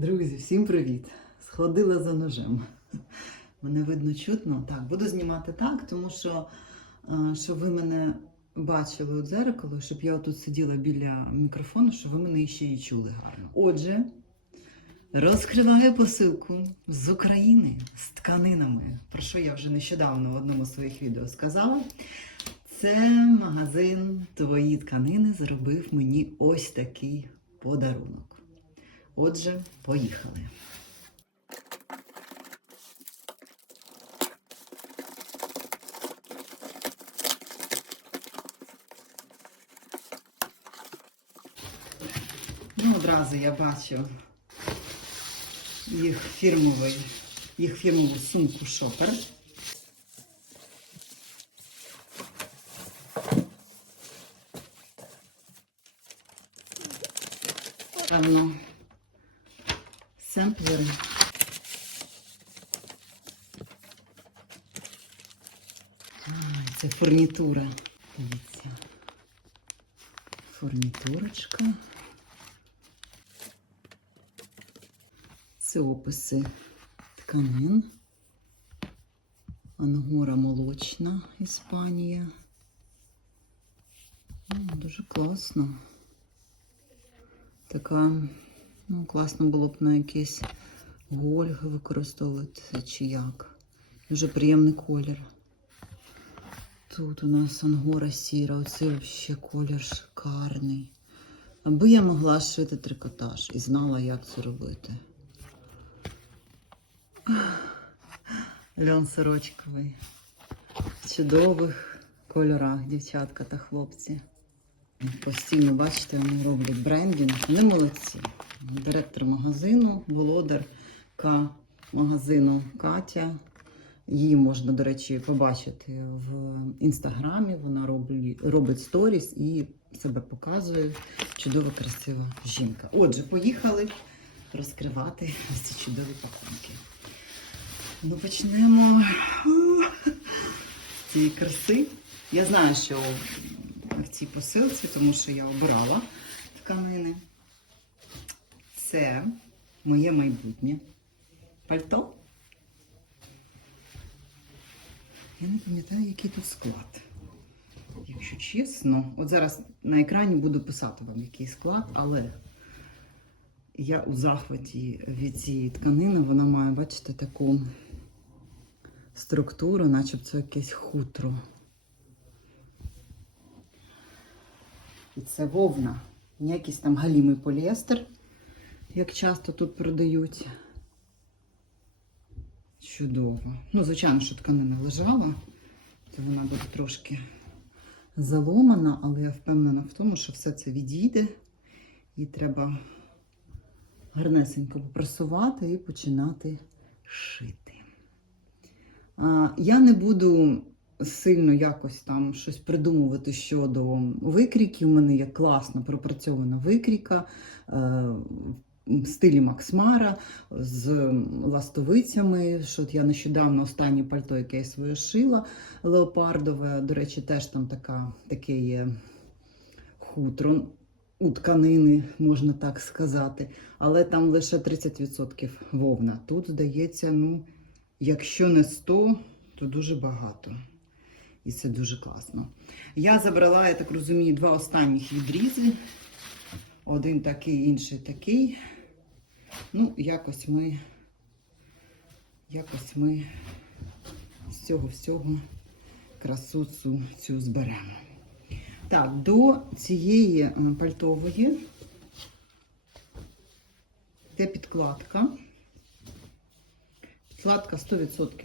Друзі, всім привіт! Сходила за ножем. Мене видно чутно. Так, буду знімати так, тому що е, щоб ви мене бачили у дзеркало, щоб я тут сиділа біля мікрофону, щоб ви мене ще і чули гарно. Отже, розкриваю посилку з України з тканинами, про що я вже нещодавно в одному з своїх відео сказала. Це магазин Твої тканини зробив мені ось такий подарунок. Отже, поїхали. Ну, одразу я бачу їх фірмовий, їх фірмову сумку шопер. Ай, Це фурнітура. Дивіться. Фурнітурочка. Це описи тканин. Ангора молочна Іспанія. Дуже класно. Така, ну, класно було б на якісь гольги використовувати чи як. Дуже приємний колір. Тут у нас ангора сіра, оце ще колір шикарний. Аби я могла шити трикотаж і знала, як це робити. Льон сорочковий. В чудових кольорах, дівчатка та хлопці. Постійно, бачите, вони роблять брендінг. Вони молодці. Директор магазину, володарка магазину Катя. Її можна, до речі, побачити в інстаграмі. Вона робить, робить сторіс і себе показує. Чудова, красива жінка. Отже, поїхали розкривати ось ці чудові пакунки. Ну, почнемо з цієї краси. Я знаю, що в цій посилці, тому що я обирала тканини. Це моє майбутнє пальто. Я не пам'ятаю, який тут склад. Якщо чесно, от зараз на екрані буду писати вам, який склад, але я у захваті від цієї тканини, вона має, бачите, таку структуру, начебто якесь хутро. І це вовна, не якийсь там галімий поліестер, як часто тут продають. Чудово. Ну, звичайно, що тканина лежала, то вона буде трошки заломана, але я впевнена в тому, що все це відійде. І треба гарнесенько попрасувати і починати шити. Я не буду сильно якось там щось придумувати щодо викрійки. У мене є класно пропрацьована викрійка е, в стилі Максмара з ластовицями. Що от я нещодавно останнє пальто, яке я своє шила леопардове. До речі, теж там така, таке є хутро. У тканини, можна так сказати, але там лише 30% вовна. Тут, здається, ну, якщо не 100, то дуже багато. І це дуже класно. Я забрала, я так розумію, два останніх відрізи. Один такий, інший такий. Ну, якось ми, якось ми з цього всього красу цю, цю зберемо. Так, до цієї е, пальтової йде підкладка. Підкладка 100%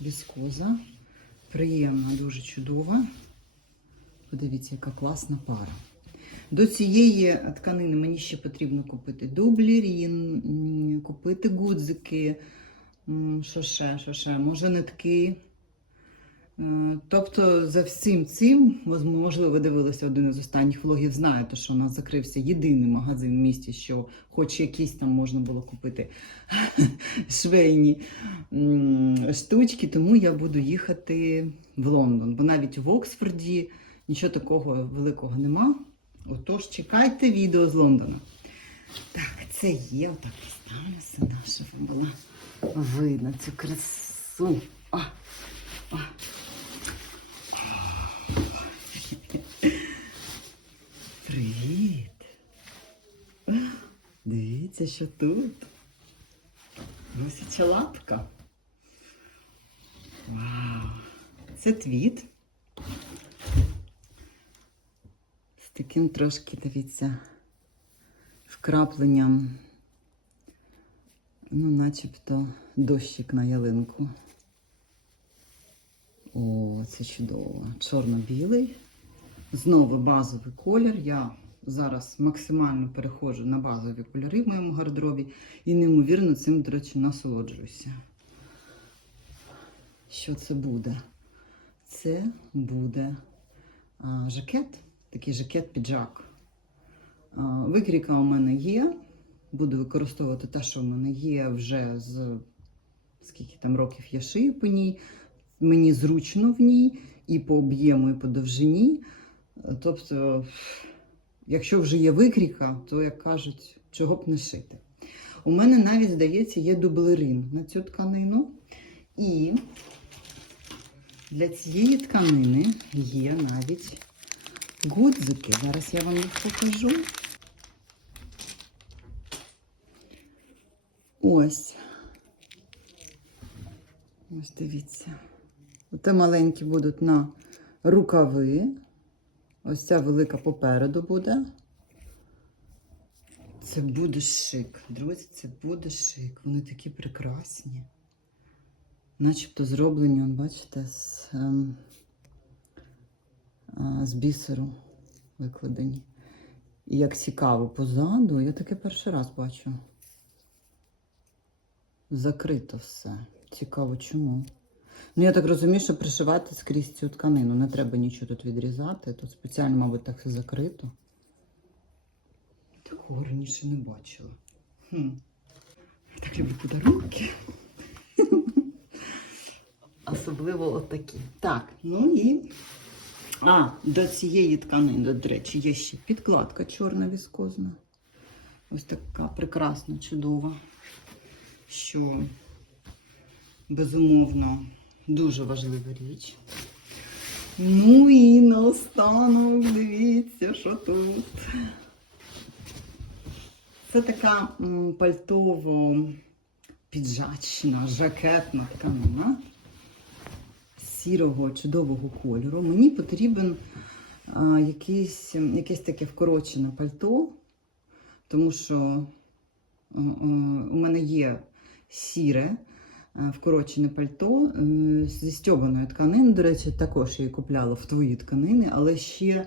віскоза. Приємна, дуже чудова. Подивіться, яка класна пара. До цієї тканини мені ще потрібно купити дублірін, купити гудзики, що ще, що ще, може нитки. Е, Тобто за всім цим, можливо, ви дивилися один із останніх влогів, знаєте, що у нас закрився єдиний магазин в місті, що хоч якісь там можна було купити швейні штучки, тому я буду їхати в Лондон. Бо навіть в Оксфорді нічого такого великого нема. Отож, чекайте відео з Лондона. Так, це є. Отак поставимо сюди, щоб було видно цю красу. О, о. Привіт. Дивіться, що тут. Гусяча лапка. Вау. Це твіт. З таким трошки, дивіться, вкрапленням, ну, начебто дощик на ялинку. О, це чудово. Чорно-білий. Знову базовий колір. Я зараз максимально переходжу на базові кольори в моєму гардеробі і неймовірно цим, до речі, насолоджуюся. Що це буде? Це буде а, жакет, такий жакет-піджак. А, Викрійка у мене є. Буду використовувати те, що в мене є вже з скільки там років я шию по ній. Мені зручно в ній і по об'єму, і по довжині. Тобто, якщо вже є викрійка, то, як кажуть, чого б не шити. У мене навіть, здається, є дублерин на цю тканину. І для цієї тканини є навіть гудзики. Зараз я вам їх покажу. Ось. Ось дивіться. Оте маленькі будуть на рукави. Ось ця велика попереду буде. Це буде шик. Друзі, це буде шик. Вони такі прекрасні. Начебто зроблені, бачите, з, ем, з бісеру викладені. І як цікаво позаду, я таке перший раз бачу. Закрито все. Цікаво, чому. Ну, я так розумію, що пришивати скрізь цю тканину. Не треба нічого тут відрізати. Тут спеціально, мабуть, так все закрито. Такого раніше не бачила. Хм. Так люблю подарунки. Особливо отакі. Так, ну і. А, до цієї тканини, до речі, є ще підкладка чорна віскозна. Ось така прекрасна, чудова, що безумовно дуже важлива річ. Ну і наостанок, дивіться, що тут. Це така пальтово-піджачна, жакетна тканина сірого чудового кольору. Мені потрібен а, якийсь, якесь таке вкорочене пальто, тому що а, а, у мене є сіре вкорочене пальто е, зі стьобаної тканини. До речі, також я її купляла в твої тканини, але ще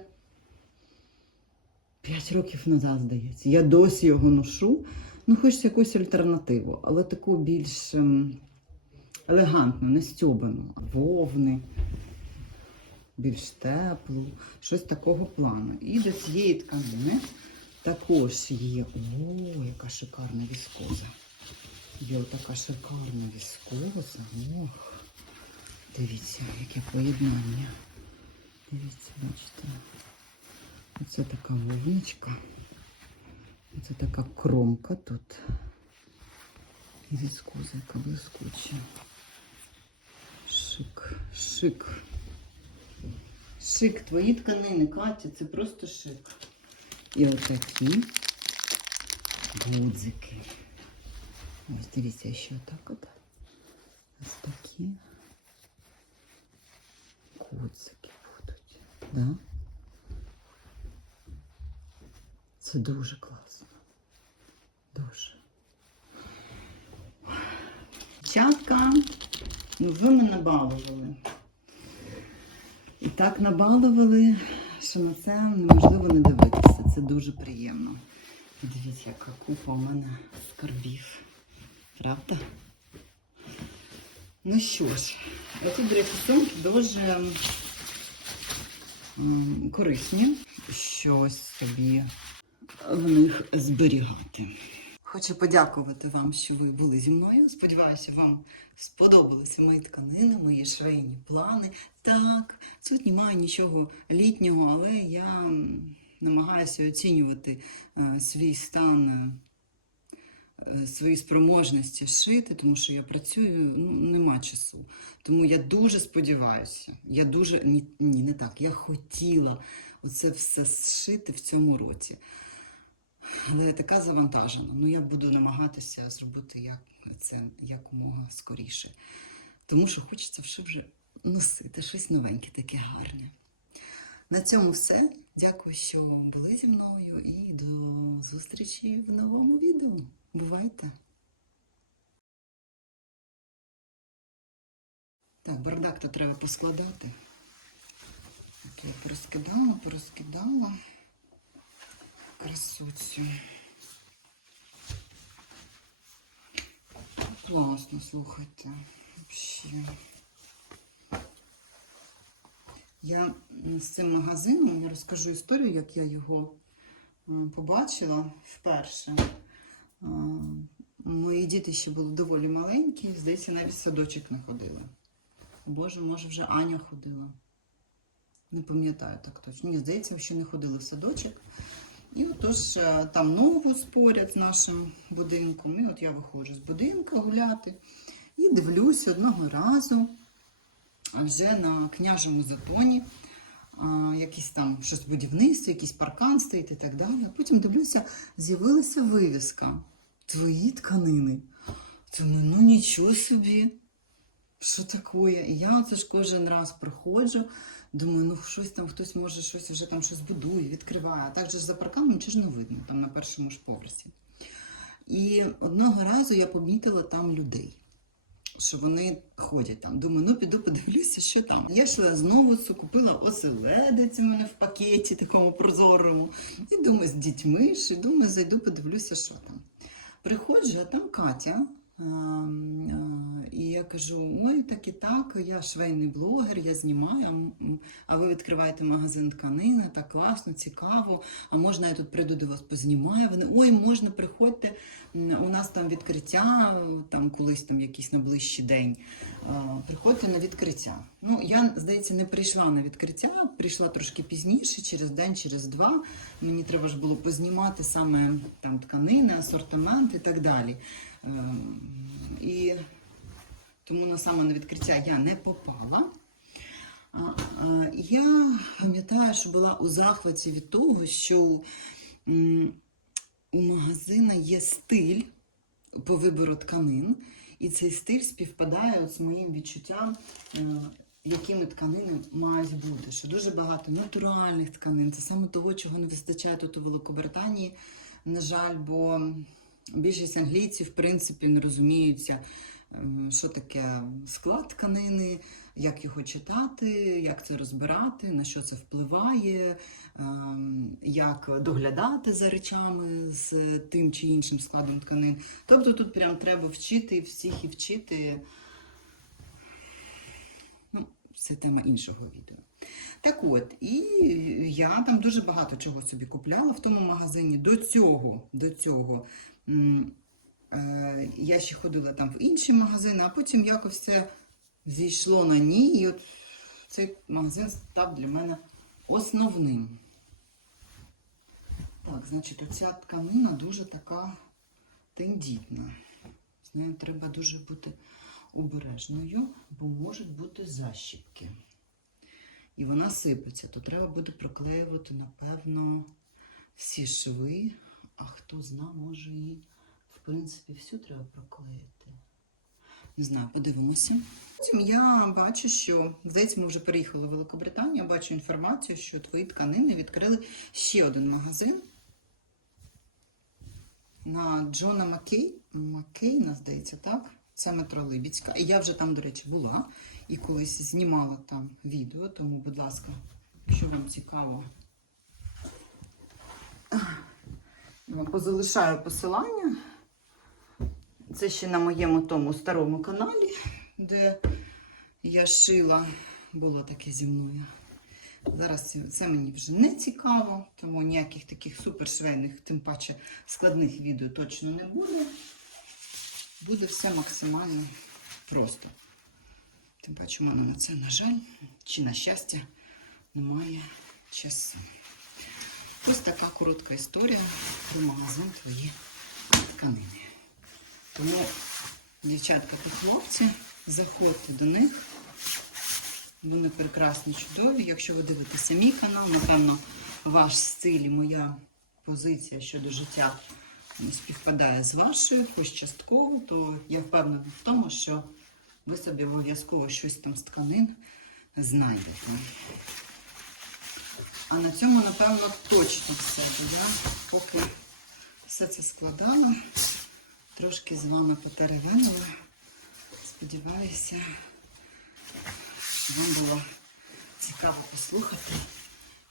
5 років назад, здається. Я досі його ношу. Ну, хочеться якусь альтернативу, але таку більш ем, елегантну, не стьобану, вовни, більш теплу, щось такого плану. І до цієї тканини також є. О, яка шикарна віскоза. Є отака шикарна віскоза. Ох, дивіться, яке поєднання. Дивіться, бачите. Оце така вовничка. Оце така кромка тут. І віскоза, яка блискуча. Шик, шик. Шик, твої тканини, Катя, це просто шик. І отакі гудзики. Ось дивіться, ще отак от. Ось такі гудзики будуть. Да? Це дуже класно. Дуже. Чатка, ну ви мене балували. І так набалували, що на це неможливо не дивитися. Це дуже приємно. Дивіться, яка купа у мене скарбів. Правда? Ну що ж, оці дрефісонки дуже корисні. Щось собі в них зберігати. Хочу подякувати вам, що ви були зі мною. Сподіваюся, вам сподобалися мої тканини, мої швейні плани. Так, тут немає нічого літнього, але я намагаюся оцінювати е, свій стан, е, свої спроможності шити, тому що я працюю, ну, нема часу. Тому я дуже сподіваюся, я дуже ні, ні, не так. Я хотіла оце все зшити в цьому році. Але я така завантажена. Ну, я буду намагатися зробити як це якомога скоріше. Тому що хочеться вже вже носити щось новеньке, таке гарне. На цьому все. Дякую, що були зі мною, і до зустрічі в новому відео. Бувайте! Так, бардак то треба поскладати. Так, я порозкидала, порозкидала красоцю. Класно, слухайте. Вообще. Я з цим магазином я розкажу історію, як я його побачила вперше. Мої діти ще були доволі маленькі, здається, навіть садочок не ходили. Боже, може, вже Аня ходила. Не пам'ятаю так точно. Ні, здається, ще не ходили в садочок. І отож е, там ногу споряд з нашим будинком. І от я виходжу з будинку гуляти і дивлюся одного разу а вже на княжому затоні. А, якісь там щось будівництво, якийсь паркан стоїть і так далі. Потім дивлюся, з'явилася вивіска. Твої тканини. Думаю, ну нічого собі. Що таке? І я це ж кожен раз приходжу, думаю, ну щось там, хтось може щось вже там щось будує, відкриває. А так же ж за парканом нічого ж не видно, там на першому ж поверсі. І одного разу я помітила там людей, що вони ходять там. Думаю, ну піду подивлюся, що там. Я йшла знову купила оселедець у мене в пакеті, такому прозорому. І думаю, з дітьми, і думаю, зайду, подивлюся, що там. Приходжу, а там Катя. А, І я кажу: ой, так і так, я швейний блогер, я знімаю, а ви відкриваєте магазин тканини, так класно, цікаво. А можна я тут прийду до вас познімаю? Вони ой, можна, приходьте. У нас там відкриття, там колись там якийсь найближчий день. Приходьте на відкриття. Ну, я, здається, не прийшла на відкриття, прийшла трошки пізніше, через день, через два. Мені треба ж було познімати саме там тканини, асортимент і так далі. Ем, І тому на саме на відкриття я не попала. Я пам'ятаю, що була у захваті від того, що у магазина є стиль по вибору тканин, і цей стиль співпадає з моїм відчуттям, е, якими тканини мають бути. Що дуже багато натуральних тканин, це саме того, чого не вистачає тут у Великобританії, на жаль, бо більшість англійців, в принципі, не розуміються, е, що таке склад тканини, як його читати, як це розбирати, на що це впливає, ем, як доглядати за речами з тим чи іншим складом тканин. Тобто тут прям треба вчити всіх і вчити. Ну, це тема іншого відео. Так от, і я там дуже багато чого собі купляла в тому магазині. До цього, до цього е, я ще ходила там в інші магазини, а потім якось це зійшло на ній, і от цей магазин став для мене основним. Так, значить, оця тканина дуже така тендітна. З нею треба дуже бути обережною, бо можуть бути защіпки. І вона сипеться, то треба буде проклеювати, напевно, всі шви. А хто зна, може і, в принципі, всю треба проклеїти. Не знаю, подивимося. Потім я бачу, що здається, ми вже переїхали в Великобританію. Я бачу інформацію, що твої тканини відкрили ще один магазин на Джона Маккей... Маккейна, здається, так? Це метро Либідська. І я вже там, до речі, була і колись знімала там відео, тому, будь ласка, якщо вам цікаво, я вам позалишаю посилання. Це ще на моєму тому старому каналі, де я шила, було таке зі мною. Зараз це- мені вже не цікаво, тому ніяких таких супершвейних, тим паче складних відео точно не буде. Буде все максимально просто. Тим паче, у мене на це, на жаль, чи на щастя, немає часу. Ось така коротка історія про магазин твої тканини. Тому, дівчатка та хлопці, заходьте до них. Вони прекрасні, чудові. Якщо ви дивитеся мій канал, напевно, ваш стиль і моя позиція щодо життя співпадає з вашою, хоч частково, то я впевнена в тому, що ви собі обов'язково щось там з тканин знайдете. А на цьому, напевно, точно все. Я поки все це складала, трошки з вами потеревенила. Сподіваюся, вам було цікаво послухати,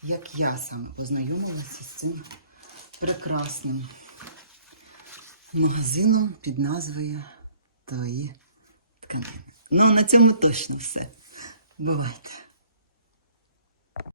як я саме познайомилася з цим прекрасним магазином під назвою Твої Ну, на цьому точно все. Бувайте!